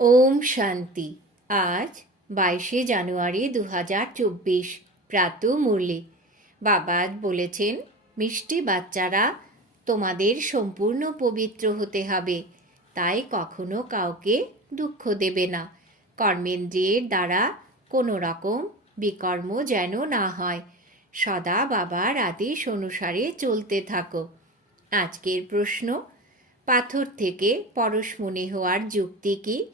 ওম শান্তি। আজ বাইশে জানুয়ারি দু হাজার চব্বিশ, প্রাত মুরলি। বাবা বলেছেন, মিষ্টি বাচ্চারা, তোমাদের সম্পূর্ণ পবিত্র হতে হবে। তাই কখনো কাউকে দুঃখ দেবে না। কর্মেন্দ্রিয়ের দ্বারা কোনো রকম বিকর্ম যেন না হয়। সদা বাবার আদেশ অনুসারে চলতে থাকো। আজকের প্রশ্ন, পাথর থেকে পরশমণি হওয়ার যুক্তি কি?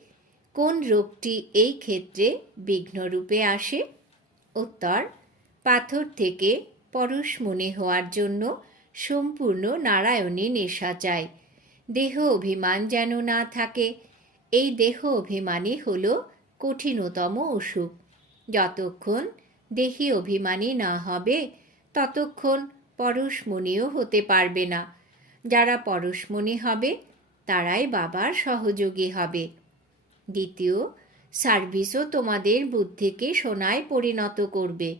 কোন রোগটি এই ক্ষেত্রে বিঘ্নরূপে আসে? উত্তর, পাথর থেকে পরশ পরশমণি হওয়ার জন্য সম্পূর্ণ নারায়ণী নেশা চাই। দেহ অভিমান যেন না থাকে। এই দেহ অভিমানই হল কঠিনতম অসুখ। যতক্ষণ দেহি অভিমানী না হবে, ততক্ষণ পরশ পরশমণিও হতে পারবে না। যারা পরশ পরশমণি হবে, তারাই বাবার সহযোগী হবে। দ্বিতীয়, সার্ভিসও তোমাদের বুদ্ধিকে সোনায় পরিণত করবে।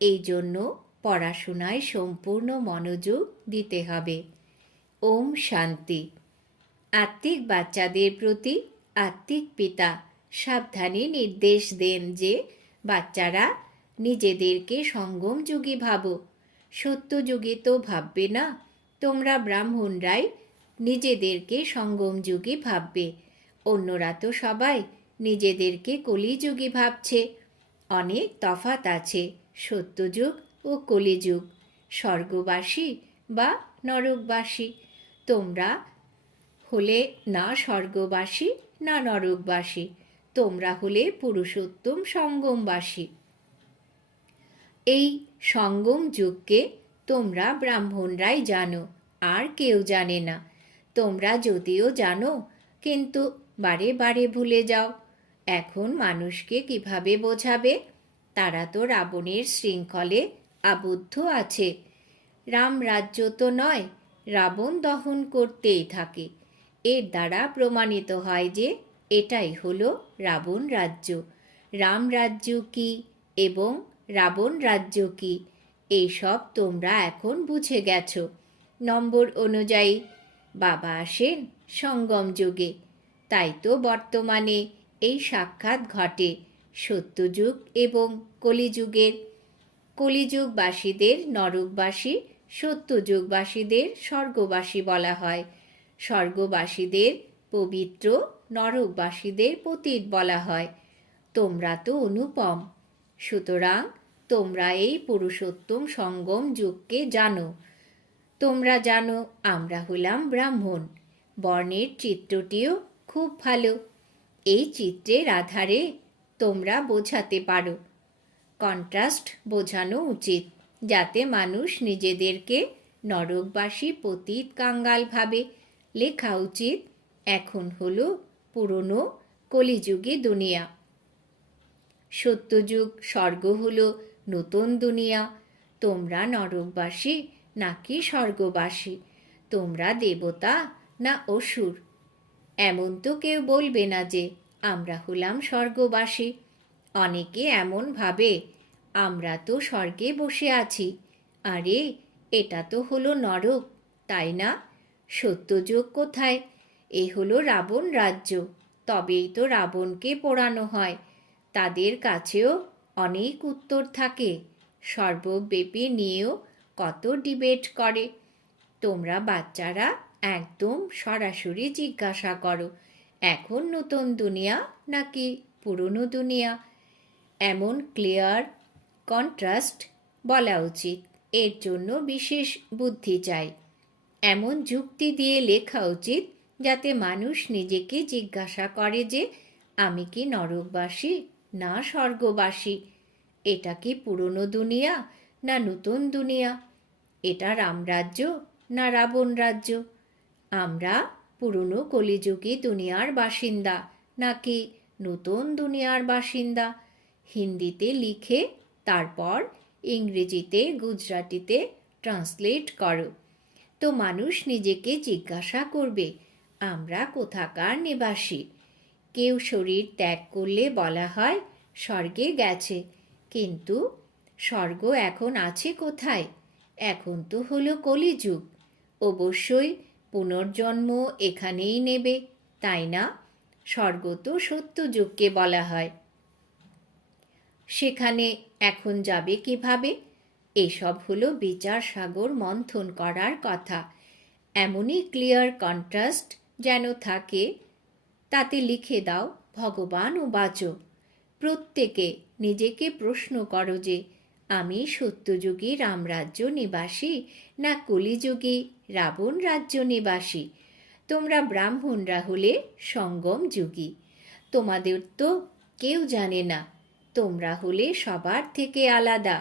এই জন্য পড়াশোনায় সম্পূর্ণ মনোযোগ দিতে হবে। ওম শান্তি। আত্মিক বাচ্চাদের প্রতি আত্মিক পিতা সাবধানে নির্দেশ দেন যে বাচ্চারা নিজেদেরকে সঙ্গমযোগী ভাবো। সত্যযুগী তো ভাববে না, তোমরা ব্রাহ্মণরাই নিজেদেরকে সঙ্গমযোগী ভাববে। অন্যরা তো সবাই নিজেদেরকে কলিযুগী ভাবছে। অনেক তফাত আছে, সত্যযুগ ও কলিযুগ, স্বর্গবাসী বা নরকবাসী। তোমরা হলে না স্বর্গবাসী, না নরকবাসী। তোমরা হলে পুরুষোত্তম সঙ্গমবাসী। এই সঙ্গম যুগকে তোমরা ব্রাহ্মণরাই জানো, আর কেউ জানে না। তোমরা যদিও জানো, কিন্তু বারে বারে ভুলে যাও। এখন মানুষকে কীভাবে বোঝাবে? তারা তো রাবণের শৃঙ্খলে আবদ্ধ আছে। রাম রাজ্য তো নয়, রাবণ দহন করতেই থাকে। এর দ্বারা প্রমাণিত হয় যে এটাই হলো রাবণ রাজ্য। রাম রাজ্য কি এবং রাবণ রাজ্য কি, এইসব তোমরা এখন বুঝে গেছো। নম্বর অনুযায়ী, বাবা আসেন সঙ্গম যুগে। তাই তো বর্তমানে এই সাক্ষাৎ ঘটে সত্যযুগ এবং কলিযুগের। কলিযুগবাসীদের নরকবাসী, সত্যযুগবাসীদের স্বর্গবাসী বলা হয়। স্বর্গবাসীদের পবিত্র নরকবাসীদের পতীত বলা হয়। তোমরা তো অনুপম। সুতরাং তোমরা এই পুরুষোত্তম সঙ্গম যুগকে জানো। তোমরা জানো আমরা হলাম ব্রাহ্মণ। বর্ণের চিত্রটিও খুব ভালো। এই চিত্রের আধারে তোমরা বোঝাতে পারো। কন্ট্রাস্ট বোঝানো উচিত, যাতে মানুষ নিজেদেরকে নরকবাসী পতীত কাঙ্গাল ভাবে। লেখা উচিত, এখন হলো পুরনো কলিযুগে দুনিয়া। সত্যযুগ, স্বর্গ হলো নতুন দুনিয়া। তোমরা নরকবাসী নাকি স্বর্গবাসী? তোমরা দেবতা না অসুর? এমন তো কেউ বলবে না যে আমরা হলাম স্বর্গবাসী। অনেকে এমন ভাবে, আমরা তো স্বর্গে বসে আছি। আরে, এটা তো হলো নরক, তাই না? সত্যযোগ কোথায়? এ হলো রাবণ রাজ্য, তবেই তো রাবণকে পোড়ানো হয়। তাদের কাছেও অনেক উত্তর থাকে। সর্বব্যাপী নিয়েও কত ডিবেট করে। তোমরা বাচ্চারা একদম সরাসরি জিজ্ঞাসা করো, এখন নতুন দুনিয়া নাকি পুরনো দুনিয়া? এমন ক্লিয়ার কন্ট্রাস্ট বলা উচিত, এর জন্য বিশেষ বুদ্ধি চাই। এমন যুক্তি দিয়ে লেখা উচিত, যাতে মানুষ নিজেকে জিজ্ঞাসা করে যে, আমি কি নরকবাসী না স্বর্গবাসী? এটা কি পুরনো দুনিয়া না নতুন দুনিয়া? এটা রামরাজ্য না রাবণ রাজ্য আমরা পুরনো কলিযুগী দুনিয়ার বাসিন্দা, নাকি নতুন দুনিয়ার বাসিন্দা? হিন্দিতে লিখে, তারপর ইংরেজিতে, গুজরাটিতে ট্রান্সলেট করো। তো মানুষ নিজেকে জিজ্ঞাসা করবে, আমরা কোথাকার নিবাসী? কেউ শরীর ত্যাগ করলে বলা হয়, স্বর্গে গেছে। কিন্তু স্বর্গ এখন আছে কোথায়? এখন তো হলো কলিযুগ। অবশ্যই পুনর্জন্ম এখানেই নেবে, তাই না? স্বর্গ তো সত্যযুগকে বলা হয়। সেখানে এখন যাবে কীভাবে? এসব হলো বিচার সাগর মন্থন করার কথা। এমনই ক্লিয়ার কন্ট্রাস্ট যেন থাকে, তাতে লিখে দাও ভগবান ও বাচো প্রত্যেকে নিজেকে প্রশ্ন করো যে, আমি সত্যযুগী রামরাজ্য নিবাসী না কলিযুগী? রাবণ রাজ্য নিবাসী। তোমরা ব্রাহ্মণরা হলে সঙ্গম যুগী। তোমাদের তো কেউ জানে না, তোমরা হলে সবার থেকে আলাদা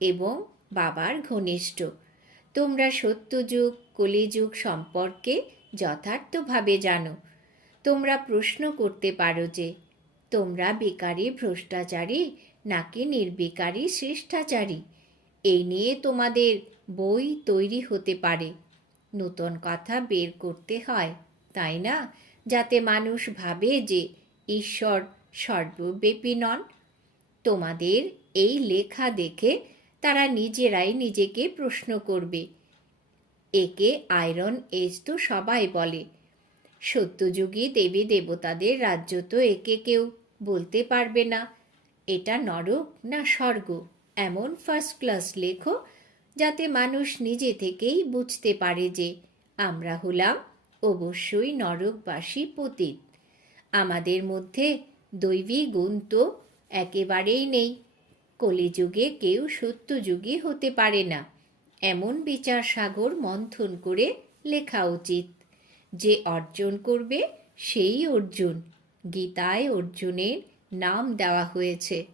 এবং বাবার ঘনিষ্ঠ। তোমরা সত্যযুগ, কলিযুগ সম্পর্কে যথার্থভাবে জানো। তোমরা প্রশ্ন করতে পারো যে, তোমরা বেকারি, ভ্রষ্টাচারী নাকি নির্বিকারী শ্রেষ্ঠাচারী এই নিয়ে তোমাদের বই তৈরি হতে পারে। নূতন কথা বের করতে হয়, তাই না? যাতে মানুষ ভাবে যে ঈশ্বর সর্বব্যাপী নন। তোমাদের এই লেখা দেখে তারা নিজেরাই নিজেকে প্রশ্ন করবে। একে আয়রন এজ তো সবাই বলে। সত্যযুগী দেবী দেবতাদের রাজ্য তো একে কেউ বলতে পারবে না। এটা নরক না স্বর্গ? এমন ফার্স্ট ক্লাস লেখো যাতে মানুষ নিজে থেকেই বুঝতে পারে যে আমরা হলাম অবশ্যই নরকবাসী পতীত। আমাদের মধ্যে দৈবী গুণ তো একেবারেই নেই। কলিযুগে কেউ সত্যযুগী হতে পারে না, এমন বিচার সাগর মন্থন করে লেখা উচিত। যে অর্জন করবে, সেই অর্জুন, গীতায় অর্জুনের নাম দেওয়া হয়েছে।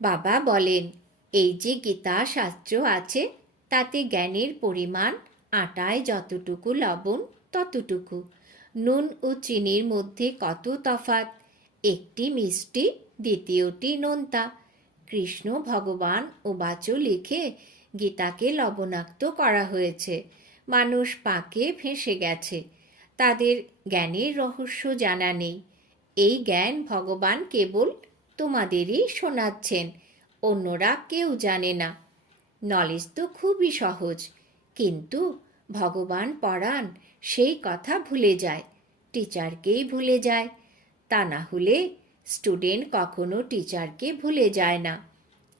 বাবা বলেন এই যে গীতা শাস্ত্র আছে, তাতে জ্ঞানের পরিমাণ আটায় যতটুকু লবণ ততটুকু। নুন ও চিনির মধ্যে কত তফাত একটি মিষ্টি, দ্বিতীয়টি নোনতা। কৃষ্ণ, ভগবান ও বাচু লিখে গীতাকে লবণাক্ত করা হয়েছে। মানুষ পাকে ফেঁসে গেছে। তাদের জ্ঞানের রহস্য জানা নেই। এই জ্ঞান ভগবান কেবল তোমাদেরই শোনাচ্ছেন। অন্যরা কেউ জানে না। নলেজ তো খুবই সহজ, কিন্তু ভগবান পড়ান সেই কথা ভুলে যায় টিচারকেই ভুলে যায়। তা না হলে স্টুডেন্ট কখনো টিচারকে ভুলে যায় না।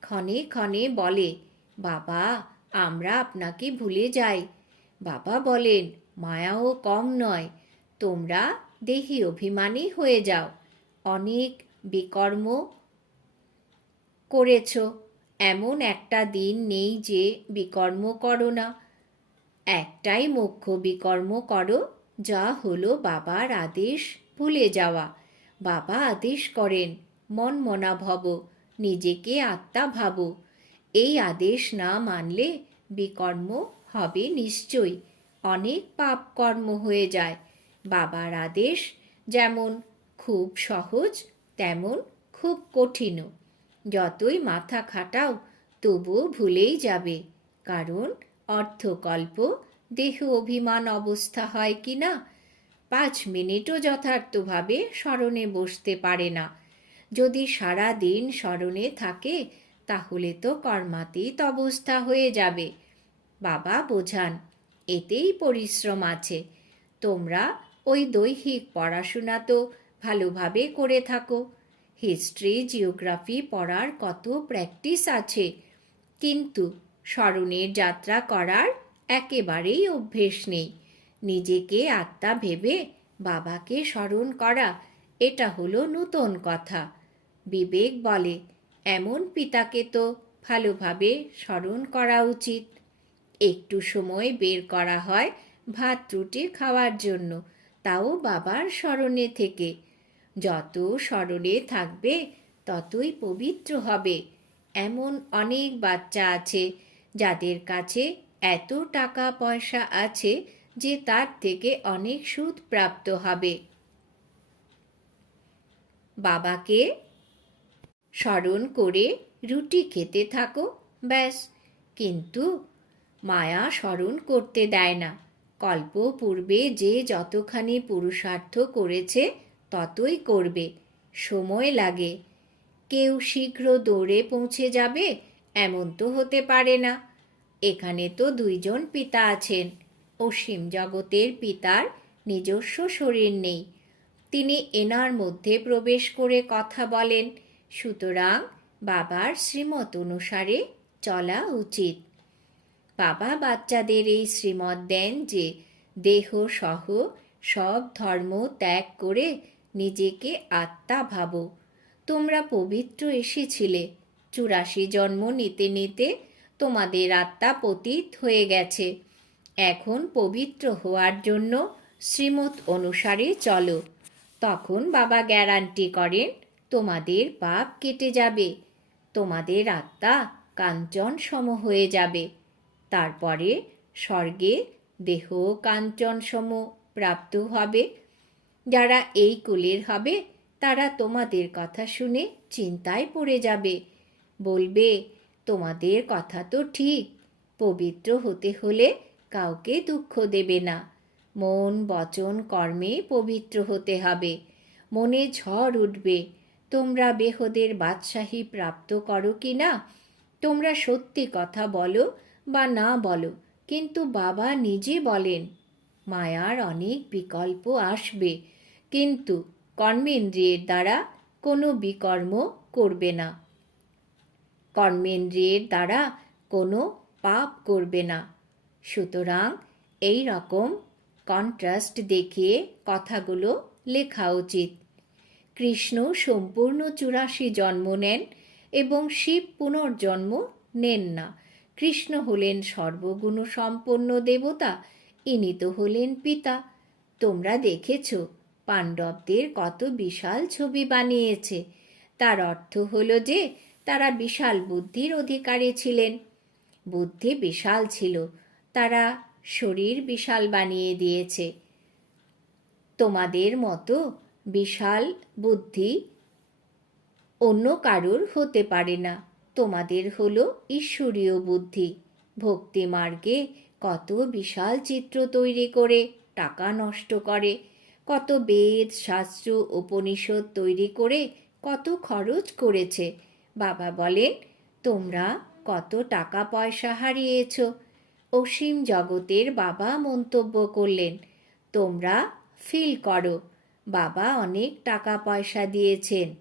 ক্ষণে ক্ষণে বলে, বাবা, আমরা আপনাকে ভুলে যাই। বাবা বলেন, মায়াও কম নয়, তোমরা দেহি অভিমানী হয়ে যাও। অনেক বিকর্ম করেছ। এমন একটা দিন নেই যে বিকর্ম করো না। একটাই মুখ্য বিকর্ম করো, যা হলো বাবার আদেশ ভুলে যাওয়া। বাবা আদেশ করেন মন মনা ভব, নিজেকে আত্মা ভাবো। এই আদেশ না মানলে বিকর্ম হবে নিশ্চয়ই। অনেক পাপ কর্ম হয়ে যায়। বাবার আদেশ যেমন খুব সহজ, তেমন খুব কঠিনও। যতই মাথা খাটাও, তবুও ভুলেই যাবে। কারণ অর্থকল্প, দেহ অভিমান অবস্থা হয় কি না, পাঁচ মিনিটও যথার্থভাবে স্মরণে বসতে পারে না। যদি সারা দিন স্মরণে থাকে, তাহলে তো কর্মাতীত অবস্থা হয়ে যাবে। বাবা বোঝান, এতেই পরিশ্রম আছে। তোমরা ওই দৈহিক পড়াশোনা তো ভালোভাবে করে থাকো। হিস্ট্রি জিওগ্রাফি পড়ার কত প্র্যাকটিস আছে। কিন্তু স্মরণের যাত্রা করার একেবারেই অভ্যেস নেই। নিজেকে আত্মা ভেবে বাবাকে স্মরণ করা, এটা হলো নূতন কথা। বিবেক বলে, এমন পিতাকে তো ভালোভাবে স্মরণ করা উচিত। একটু সময় বের করা হয় ভাত রুটি খাওয়ার জন্য, তাও বাবার স্মরণে থেকে। যত স্মরণে থাকবে, ততই পবিত্র হবে। এমন অনেক বাচ্চা আছে যাদের কাছে এত টাকা পয়সা আছে যে তার থেকে অনেক সুদ প্রাপ্ত হবে। বাবাকে স্মরণ করে রুটি খেতে থাকো, ব্যাস। কিন্তু মায়া স্মরণ করতে দেয় না। কল্প পূর্বে যে যতখানি পুরুষার্থ করেছে ততই করবে। সময় লাগে। কেউ শীঘ্র দৌড়ে পৌঁছে যাবে, এমন তো হতে পারে না। এখানে তো দুইজন পিতা আছেন। অসীম জগতের পিতার নিজস্ব শরীর নেই। তিনি এনার মধ্যে প্রবেশ করে কথা বলেন, সুতরাং বাবার শ্রীমত অনুসারে চলা উচিত। বাবা বাচ্চাদের এই শ্রীমত দেন যে দেহ সহ সব ধর্ম ত্যাগ করে নিজেকে আত্মা ভাবো। তোমরা পবিত্র এসেছিলে। চুরাশি জন্ম নিতে নিতে তোমাদের আত্মা পতীত হয়ে গেছে। এখন পবিত্র হওয়ার জন্য শ্রীমত অনুসারে চলো। তখন বাবা গ্যারান্টি করেন, তোমাদের পাপ কেটে যাবে। তোমাদের আত্মা কাঞ্চন সম হয়ে যাবে। তারপরে স্বর্গে দেহ কাঞ্চন সম প্রাপ্ত হবে। যারা এই কুলের হবে, তারা তোমাদের কথা শুনে চিন্তায় পড়ে যাবে। বলবে, তোমাদের কথা তো ঠিক, পবিত্র হতে হলে কাউকে দুঃখ দেবে না। মন, বচন, কর্মে পবিত্র হতে হবে। মনে ঝড় উঠবে। তোমরা বেহদের বাদশাহী প্রাপ্ত করো কি না? তোমরা সত্যি কথা বলো বা না বলো, কিন্তু বাবা নিজে বলেন, মায়ার অনেক বিকল্প আসবে। কিন্তু কর্মেন্দ্রিয়ের দ্বারা কোনো বিকর্ম করবে না। কর্মেন্দ্রিয়ের দ্বারা কোনো পাপ করবে না। সুতরাং এই রকম কন্ট্রাস্ট দেখিয়ে কথাগুলো লেখা উচিত। কৃষ্ণ সম্পূর্ণ চুরাশি জন্ম নেন এবং শিব পুনর্জন্ম নেন না। কৃষ্ণ হলেন সর্বগুণ সম্পন্ন দেবতা ইনি তো হলেন পিতা। তোমরা দেখেছ পাণ্ডবদের কত বিশাল ছবি বানিয়েছে। তার অর্থ হলো যে, তারা বিশাল বুদ্ধির অধিকারী ছিলেন। বুদ্ধি বিশাল ছিল। তারা শরীর বিশাল বানিয়ে দিয়েছে। তোমাদের মতো বিশাল বুদ্ধি অন্য কারুর হতে পারে না। তোমাদের হলো ঈশ্বরীয় বুদ্ধি। ভক্তি মার্গে কত বিশাল চিত্র তৈরি করে, টাকা নষ্ট করে কত বেদ, শাস্ত্র, উপনিষদ তৈরি করে কত খরচ করেছে। বাবা বলেন, তোমরা কত টাকা পয়সা হারিয়েছ। অসীম জগতের বাবা মন্তব্য করলেন, তোমরা ফিল করো, বাবা অনেক টাকা পয়সা দিয়েছেন।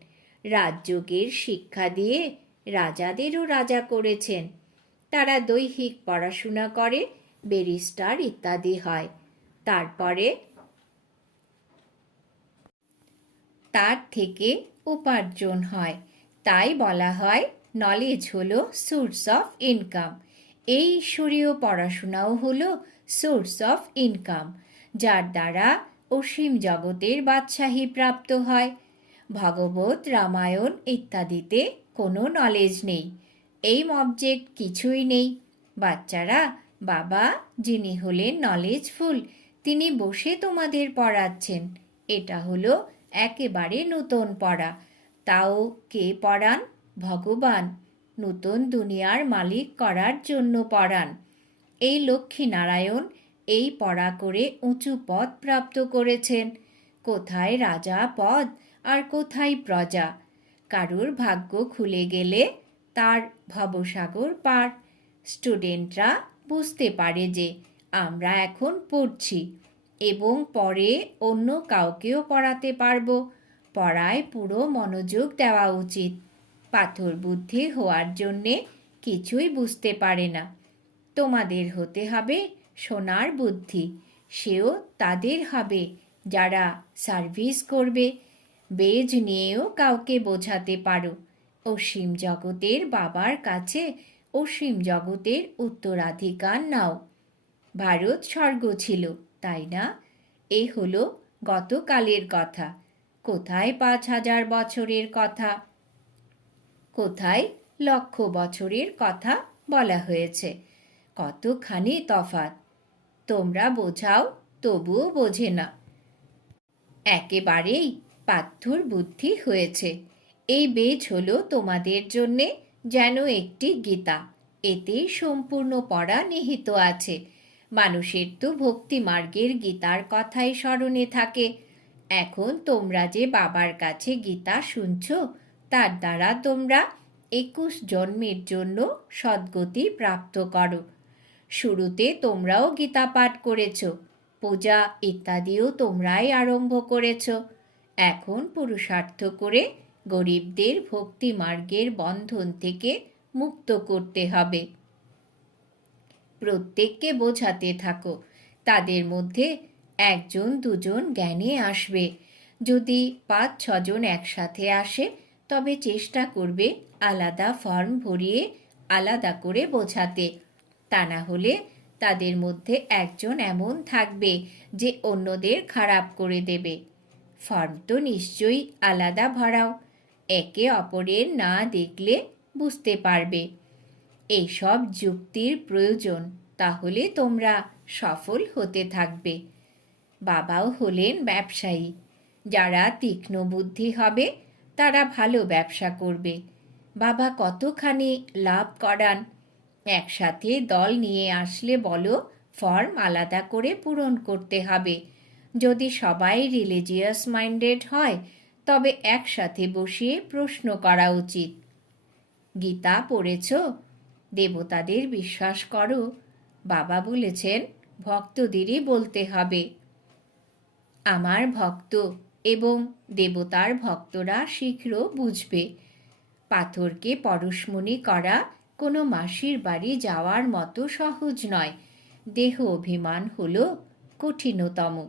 রাজযোগের শিক্ষা দিয়ে রাজাদেরও রাজা করেছেন। তারা দৈহিক পড়াশোনা করে, ব্যারিস্টার ইত্যাদি হয়। তারপরে তার থেকে উপার্জন হয়। তাই বলা হয় নলেজ হলো সোর্স অফ ইনকাম এই ঈশ্বরীয় পড়াশোনাও হলো সোর্স অফ ইনকাম যার দ্বারা অসীম জগতের বাদশাহী প্রাপ্ত হয়। ভগবত রামায়ণ ইত্যাদিতে কোনো নলেজ নেই। এই অবজেক্ট কিছুই নেই। বাচ্চারা, বাবা যিনি হলেন নলেজফুল তিনি বসে তোমাদের পড়াচ্ছেন। এটা হলো একেবারে নতুন পড়া। তাও কে পড়ান? ভগবান। নতুন দুনিয়ার মালিক করার জন্য পড়ান। এই লক্ষ্মী নারায়ণ এই পড়া করে উঁচু পদ প্রাপ্ত করেছেন। কোথায় রাজা পদ আর কোথায় প্রজা? কারুর ভাগ্য খুলে গেলে তার ভবসাগর পার। স্টুডেন্টরা বুঝতে পারে যে আমরা এখন পড়ছি। এবং পরে অন্য কাউকেও পড়াতে পারব। পড়ায় পুরো মনোযোগ দেওয়া উচিত। পাথর বুদ্ধি হওয়ার জন্যে কিছুই বুঝতে পারে না। তোমাদের হতে হবে সোনার বুদ্ধি। সেও তাদের হবে যারা সার্ভিস করবে। বেজ নিয়েও কাউকে বোঝাতে পারো। অসীম জগতের বাবার কাছে অসীম জগতের উত্তরাধিকার নাও। ভারত স্বর্গ ছিল। তাই না? এ হলো গতকালের কথা। কোথায় পাঁচ হাজার বছরের কথা? কোথায় লক্ষ বছরের কথা বলা হয়েছে? কতখানি তফাত তোমরা বোঝাও, তবুও বোঝে না। একেবারেই পাথর বুদ্ধি হয়েছে। এই বেজ হলো তোমাদের জন্যে যেন একটি গীতা। এতে সম্পূর্ণ পড়া নিহিত আছে। মানুষের তো ভক্তি মার্গের গীতার কথাই স্মরণে থাকে। এখন তোমরা যে বাবার কাছে গীতা শুনছ, তার দ্বারা তোমরা একুশ জন্মের জন্য সদ্গতি প্রাপ্ত করো। শুরুতে তোমরাও গীতা পাঠ করেছ, পূজা ইত্যাদিও তোমরাই আরম্ভ করেছ। এখন পুরুষার্থ করে গরিবদের ভক্তি মার্গের বন্ধন থেকে মুক্ত করতে হবে। প্রত্যেককে বোঝাতে থাকো। তাদের মধ্যে একজন, দুজন জ্ঞানে আসবে। যদি পাঁচ, ছজন একসাথে আসে, তবে চেষ্টা করবে আলাদা ফর্ম ভরিয়ে আলাদা করে বোঝাতে। তা না হলে তাদের মধ্যে একজন এমন থাকবে যে অন্যদের খারাপ করে দেবে। ফর্ম তো নিশ্চয়ই আলাদা ভরাও। একে অপরের না দেখলে বুঝতে পারবে। এইসব যুক্তির প্রয়োজন, তাহলে তোমরা সফল হতে থাকবে। বাবাও হলেন ব্যবসায়ী। যারা তীক্ষ্ণ বুদ্ধি হবে, তারা ভালো ব্যবসা করবে। বাবা কতখানি লাভ করান? একসাথে দল নিয়ে আসলে বলো, ফর্ম আলাদা করে পূরণ করতে হবে। যদি সবাই রিলিজিয়াস মাইন্ডেড হয়, তবে একসাথে বসিয়ে প্রশ্ন করা উচিত। গীতা পড়েছ? দেবতাদের বিশ্বাস করো, বাবা বলেছেন, ভক্তদেরই বলতে হবে। আমার ভক্ত এবং দেবতার ভক্তরা শীঘ্র বুঝবে। পাথরকে পরশমণি করা কোনো মাসির বাড়ি যাওয়ার মতো সহজ নয়। দেহ অভিমান হল কঠিনতম।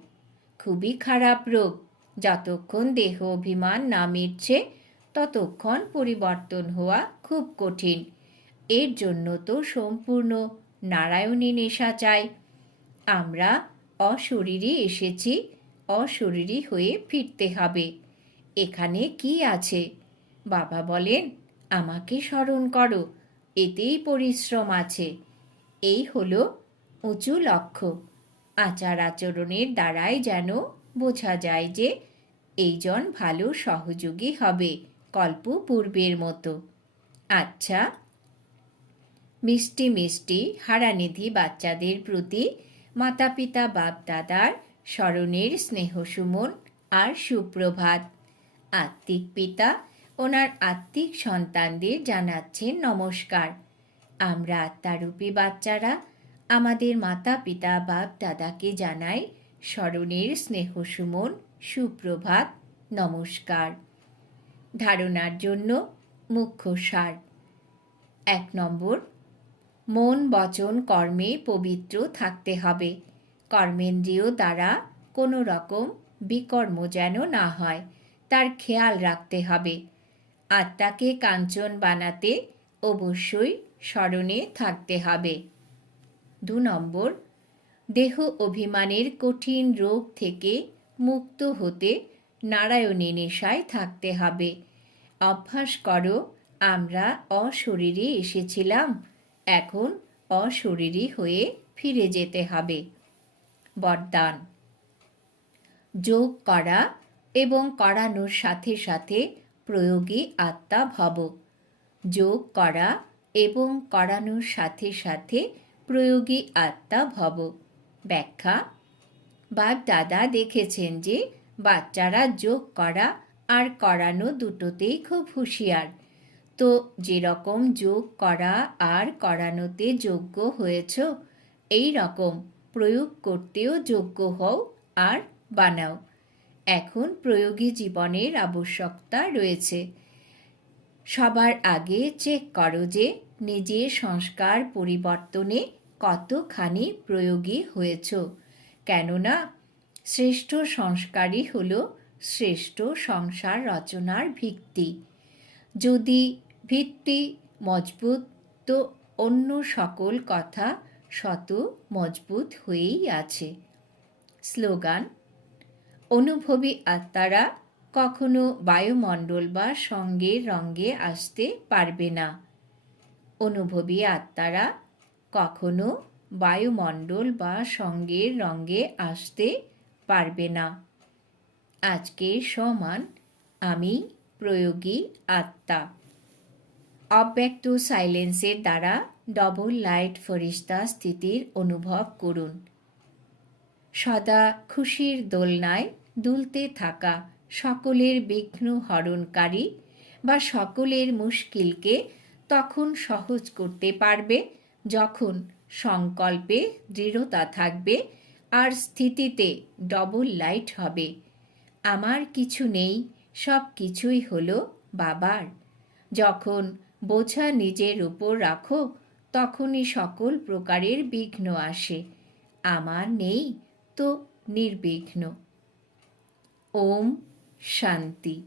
খুবই খারাপ রোগ। যতক্ষণ দেহ অভিমান না মিটছে, ততক্ষণ পরিবর্তন হওয়া খুব কঠিন। এর জন্য তো সম্পূর্ণ নারায়ণী নেশা চাই। আমরা অশরীরী এসেছি, অশরীরী হয়ে ফিরতে হবে। এখানে কি আছে? বাবা বলেন, আমাকে স্মরণ করো, এতেই পরিশ্রম আছে। এই হলো উঁচু লক্ষ্য। আচার আচরণের দ্বারাই যেন বোঝা যায় যে এইজন ভালো সহযোগী হবে কল্প পূর্বের মতো। আচ্ছা মিষ্টি মিষ্টি হারানিধি বাচ্চাদের প্রতি মাতা পিতা বাপ দাদার স্মরণের স্নেহসুমন আর সুপ্রভাত। আত্মিক পিতা ওনার আত্মিক সন্তানদের জানাচ্ছেন নমস্কার। আমরা আত্মারূপী বাচ্চারা আমাদের মাতা পিতা বাপ দাদাকে জানাই স্মরণের স্নেহসুমন সুপ্রভাত, নমস্কার। ধারণার জন্য মুখ্য সার। এক নম্বর মন, বচন, কর্মে পবিত্র থাকতে হবে। কর্মেন্দ্রিয় দ্বারা কোনো রকম বিকর্ম যেন না হয়, তার খেয়াল রাখতে হবে। আত্মাকে কাঞ্চন বানাতে অবশ্যই স্মরণে থাকতে হবে। দু নম্বর, দেহ অভিমানের কঠিন রোগ থেকে মুক্ত হতে নারায়ণে নেশায় থাকতে হবে। অভ্যাস করো, আমরা অশরীরে এসেছিলাম। এখন অশরীরী হয়ে ফিরে যেতে হবে। বরদান। যোগ করা এবং করানোর সাথে সাথে প্রয়োগী আত্মা ভব। যোগ করা এবং করানোর সাথে সাথে প্রয়োগী আত্মা ভব। ব্যাখ্যা। বাপ দাদা দেখেছেন যে বাচ্চারা যোগ করা আর করানো দুটোতেই খুব হুঁশিয়ার। তো যেরকম যোগ করা আর করানোতে যোগ্য হয়েছ, এই রকম প্রয়োগ করতেও যোগ্য হও আর বানাও। এখন প্রয়োগী জীবনের আবশ্যকতা রয়েছে। সবার আগে চেক করো যে নিজের সংস্কার পরিবর্তনে কতখানি প্রয়োগী হয়েছ। কেননা শ্রেষ্ঠ সংস্কারই হল শ্রেষ্ঠ সংসার রচনার ভিত্তি। যদি ভিত্তি মজবুত তো অন্য সকল কথা শত মজবুত হয়েই আছে। স্লোগান, অনুভবী আত্মারা কখনো বায়ুমণ্ডল বা সঙ্গের রঙ্গে আসতে পারবে না। অনুভবী আত্মারা কখনো বায়ুমণ্ডল বা সঙ্গের রঙ্গে আসতে পারবে না। আজকের সমান আমি প্রয়োগী আত্মা। অব্যক্ত সাইলেন্সের দ্বারা ডবল লাইট ফরিস্তা স্থিতির অনুভব করুন। সদা খুশির দোলনায় দুলতে থাকা সকলের বিঘ্ন হরণকারী বা সকলের মুশকিলকে তখন সহজ করতে পারবে যখন সংকল্পে দৃঢ়তা থাকবে আর স্থিতিতে ডবল লাইট হবে। আমার কিছু নেই সব কিছুই হলো বাবার। যখন বোঝা নিজের উপর রাখো, তখনই সকল প্রকারের বিঘ্ন আসে। আমার নেই তো নির্বিঘ্ন। ওম শান্তি।